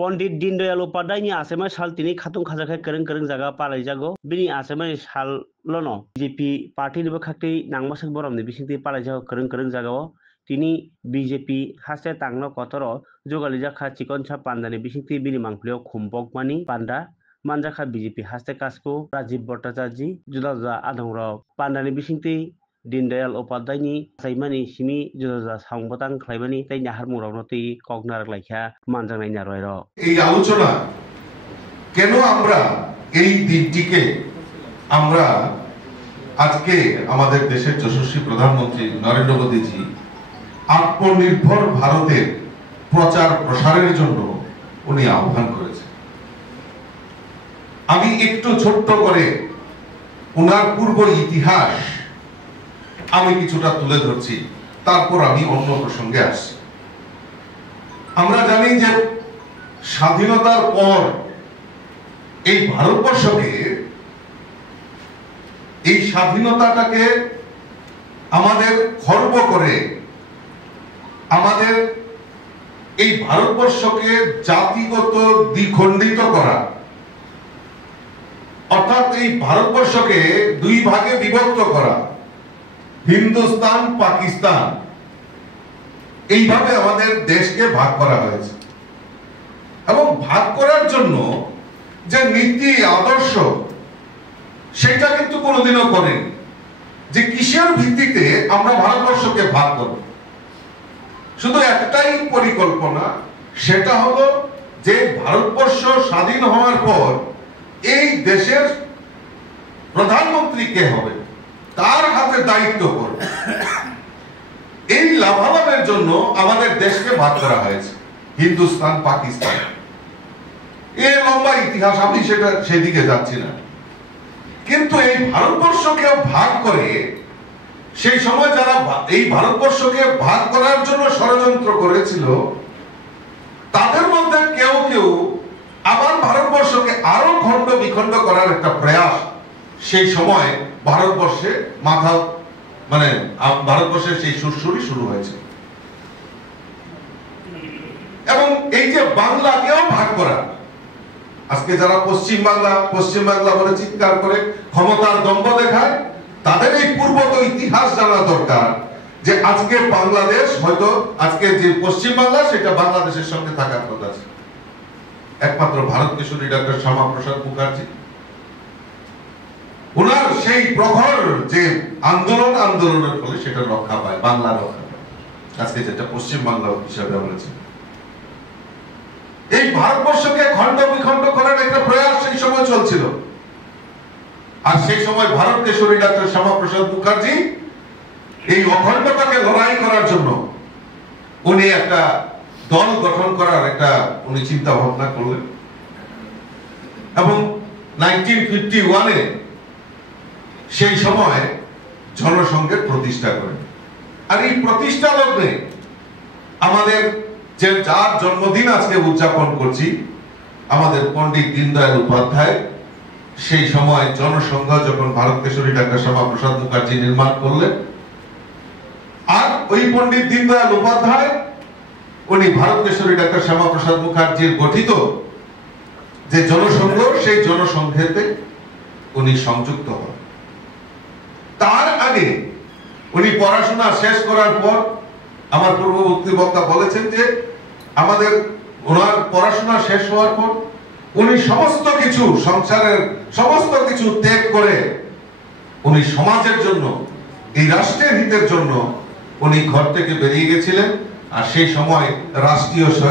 पण्डित दीनदयाल उपाध्यायनि आसामाय साल तिनि खाथुं खाजाखाय करं करं जागा पालाय जागो बिनि आसामाय साल लनो बीजेपी पार्टी निबो खाक्ति नांमासक बरमनि बिसिंति पालाय जागो करं करं जागाओ तिनि बीजेपी हासे तांनो कतरो जोगालि जाखा चिकनसा पान्दानि बिसिंति बिनि मांफ्लियाव खुम्पक मानि पान्दा मानजाखा बीजेपी हास्ते कासको राजीव भट्टाचार्य जुदा जुदा आदंराव पान्दानि बिसिंति दीनदयाल उपाध्यायनि साइमानि सिमी जुदा जुदा सांबतां खालायमानि ताइ नाहार मुरावनो तै कगनार लाइखा मानजांनाय नारयर এই আলোচনা কেন আমরা এই দিনটিকে আমরা আজকে আমাদের দেশের যশস্বী প্রধানমন্ত্রী নরেন্দ্র মোদীজি আত্মনির্ভর ভারতের প্রচার প্রসারের জন্য উনি আহ্বান করেছেন। আমি একটু ছোট্ট করে ওনার পূর্ব ইতিহাস আমি কিছুটা তুলে ধরছি, তারপর আমি অন্য প্রসঙ্গে আসছি। আমরা জানি যে স্বাধীনতার পর এই ভারতবর্ষকে এই স্বাধীনতাটাকে আমাদের খর্ব করে আমাদের এই ভারতবর্ষকে জাতিগত দ্বিখণ্ডিত করা, অর্থাৎ এই ভারতবর্ষকে দুই ভাগে বিভক্ত করা, হিন্দুস্তান পাকিস্তান এইভাবে আমাদের দেশকে ভাগ করা হয়েছে। এবং ভাগ করার জন্য যে নীতি আদর্শ সেটা কিন্তু কোনোদিনও করেনি যে কিসের ভিত্তিতে আমরা ভারতবর্ষকে ভাগ করব। শুধু একটাই পরিকল্পনা, সেটা হলো যে ভারতবর্ষ স্বাধীন হওয়ার পর এই দেশের প্রধানমন্ত্রী কে হবে তার হাতে দায়িত্ব করবে। এই লাভালাভের জন্য আমাদের দেশকে ভাগ করা হয়েছে হিন্দুস্তান পাকিস্তান। এই লম্বা ইতিহাস, আমি সেদিকে যাচ্ছি না। কিন্তু এই ভারতবর্ষকে ভাগ করে সেই সময় যারা এই ভারতবর্ষকে ভাগ করার জন্য ষড়যন্ত্র করেছিল তাদের মধ্যে কেউ কেউ আবার ভারতবর্ষকে আরো খণ্ড বিখণ্ড করার একটা প্রয়াস সেই সময় ভারতবর্ষে ভারতবর্ষের সেই সুরসুরি শুরু হয়েছে। এবং এই যে বাংলাকেও ভাগ করা, আজকে যারা পশ্চিম বাংলা বলে চিৎকার করে ক্ষমতার দম্ভ দেখায়, তাদের এই পূর্বত ইতিহাস জানা দরকার যে আজকে বাংলাদেশ হয়তো আজকে যে পশ্চিম বাংলা সেটা বাংলাদেশের সঙ্গে থাকার কথা আছে। একমাত্র ভারত কেশরী ডক্টর শ্যামাপ্রসাদ মুখার্জি ওনার সেই প্রখর যে আন্দোলনের ফলে সেটা রক্ষা পায়, বাংলা রক্ষা পায়, আজকে যেটা পশ্চিম বাংলা হিসাবে বলেছে। এই ভারতবর্ষকে খণ্ড বিখণ্ড করার একটা প্রয়াস সেই সময় চলছিল। আর সেই সময় ভারত কেশরী ডক্টর শ্যামাপ্রসাদ মুখার্জি এই অখণ্ডতাকে লড়াই করার জন্য উনি একটা দল গঠন করার একটা উনি চিন্তা ভাবনা করলেন এবং 1951-এ সেই সময় জনসংঘের প্রতিষ্ঠা করেন। আর এই প্রতিষ্ঠা লগ্নে আমাদের যার জন্মদিন আজকে উদযাপন করছি, আমাদের পণ্ডিত দীনদয়াল উপাধ্যায় সেই সময় জনসংঘ যখন ভারত কেশরী ডক্টর শ্যামাপ্রসাদ মুখার্জি নির্মাণ করলেন, আর ওই পণ্ডিত দীনদয়াল উপাধ্যায় উনি ভারত কেশরী ডক্টর শ্যামাপ্রসাদ মুখার্জির গঠিত যে জনসংঘ, সেই জনসংঘেতে উনি সংযুক্ত হন। তার আগে উনি পড়াশোনা শেষ করার পর, আমার পূর্ববর্তী বক্তা বলেছেন যে ওনার পড়াশোনা শেষ হওয়ার পর উনি সমস্ত কিছু সংসারের সমস্ত কিছু ত্যাগ করে উনি সমাজের জন্য, এই রাষ্ট্রের হিতের জন্য উনি ঘর থেকে বেরিয়ে গেছিলেন। আর সেই সময় রাষ্ট্রীয়